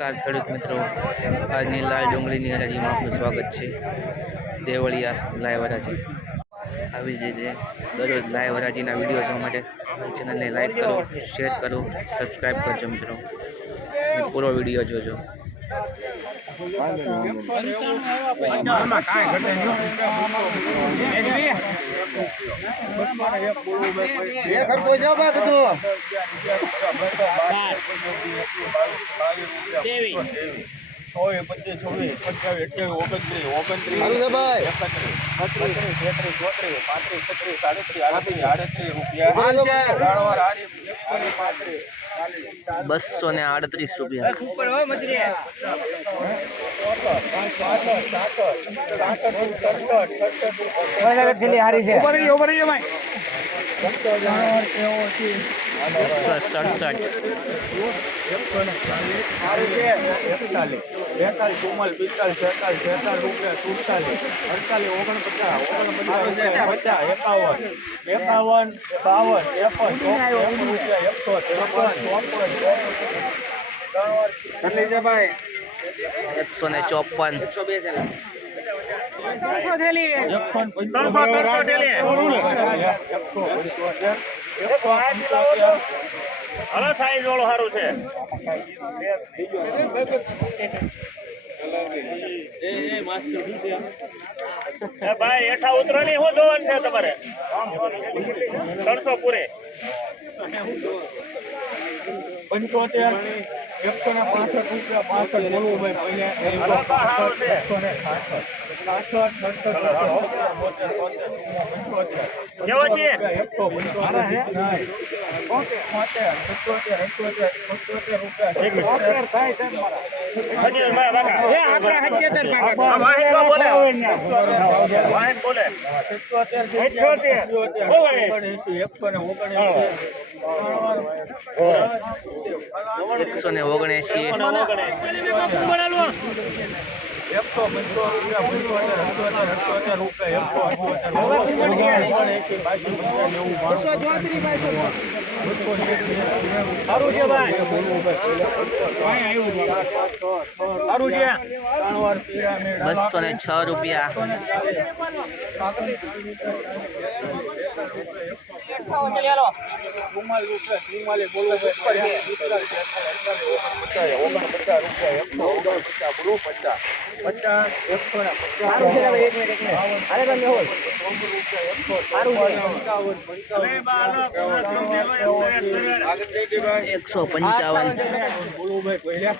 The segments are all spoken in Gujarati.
નમસ્કાર ખેડૂત મિત્રો, આજની લાલ ડુંગળીની હરાજીમાં આપનું સ્વાગત છે. દેવળિયા લાઈવ હરાજી. આવી જ રીતે દરરોજ લાઈવ હરાજીના વિડીયો જોવા માટે અમારી ચેનલને લાઈક કરો, શેર કરો, સબસ્ક્રાઈબ કરજો મિત્રો. પૂરો વિડીયો જોજો. હલો સાઈઝ વાળો સારું છે. ભાઈ હેઠા ઉતરો ની શું જોવાનું છે તમારે? 300 પૂરે 75 165 રૂપિયા 65 બોલવું ભાઈ કેવો છે?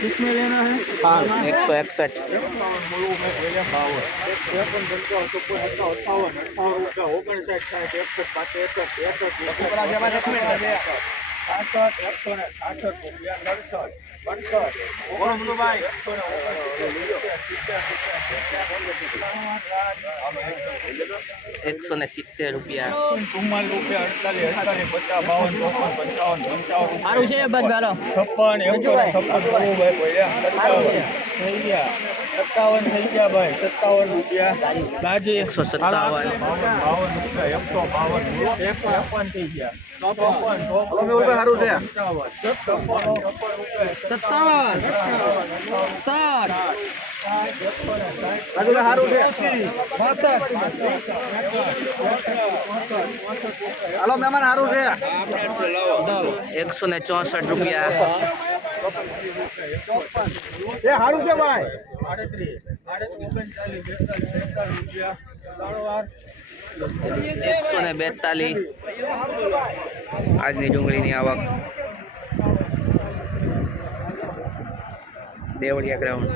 किसमें लेना है? 161 170 રૂપિયા. થઈ ગયા ભાઈ 57 રૂપિયા. ગાજી 157 152 થઈ ગયા. 164 રૂપિયા. સારું છે ભાઈ. 142 આજની ડુંગળીની આવક દેવળિયા ગ્રાઉન્ડ.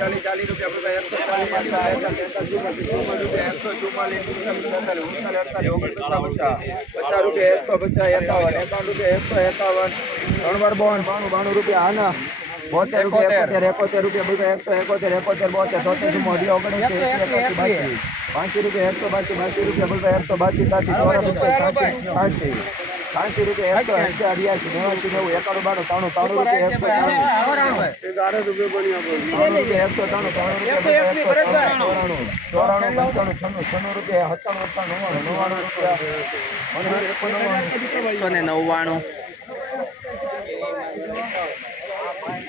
40 રૂપિયા બધા 150 રૂપિયા આના 72 રૂપિયા 71 રૂપિયા બધા 171 72 મોઢી 59 80 રૂપિયા 182 રૂપિયા બધા 182 80 રૂપિયા 188 89 91 રૂપિયા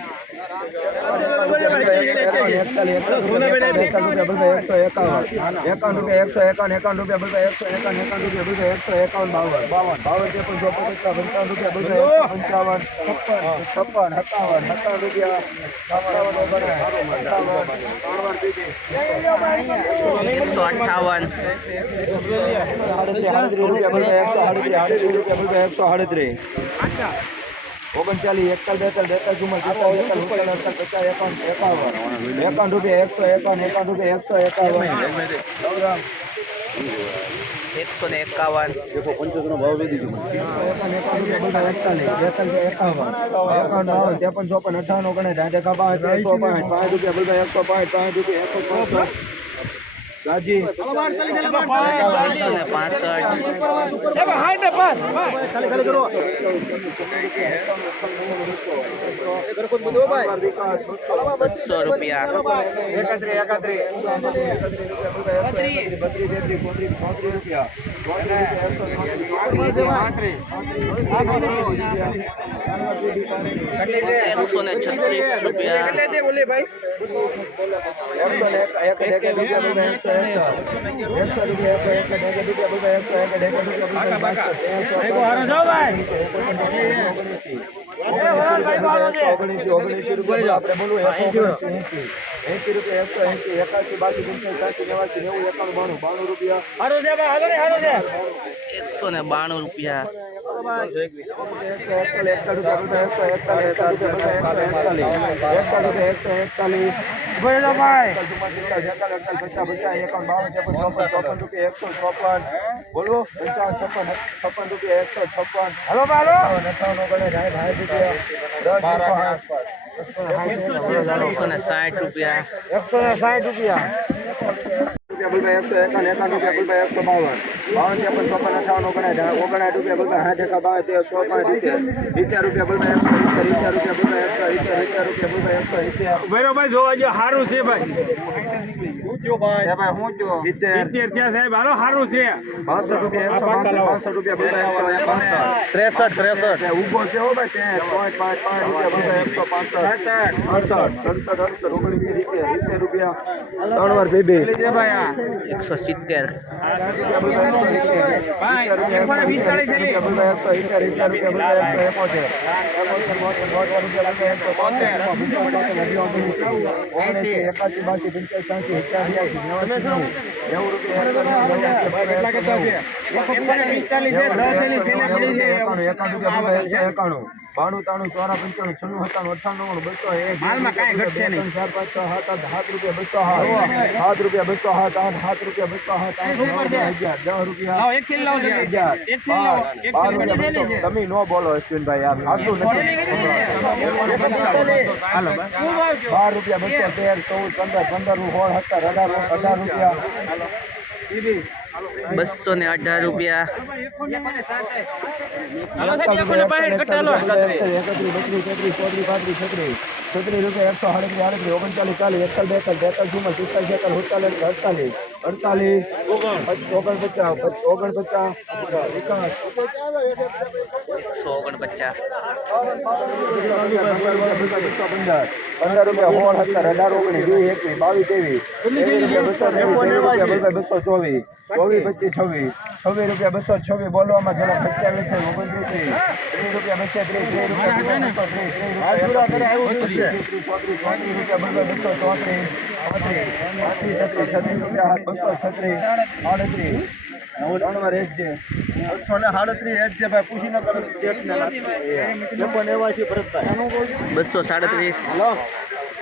237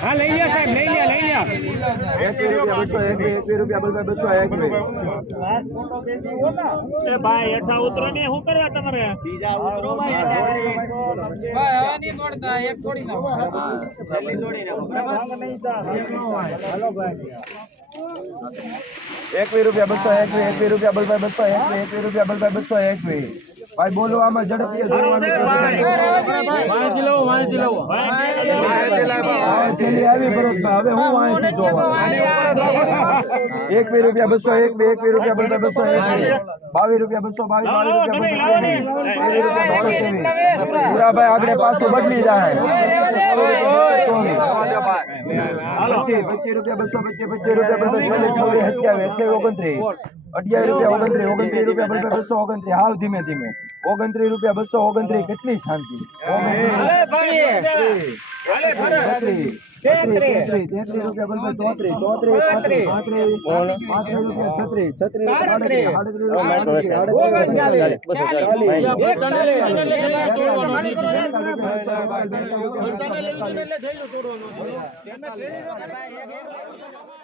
હા લઈ લે સાહેબ લઈ લે ભાઈ હેઠા ઉતરો ને શું કરવા તમારે ₹21 ₹200 ₹200 ભાઈ બોલો આમાં ઝડપથી આવી ભરતભાઈ હવે હું વાંચી જોવા ₹21 200 ₹21 200 ભાઈ આગળ પાછું બદલી જાય ₹25 200 ₹28 હાવ ધીમે ધીમે ₹29 229 કેટલી શાંતિ ₹33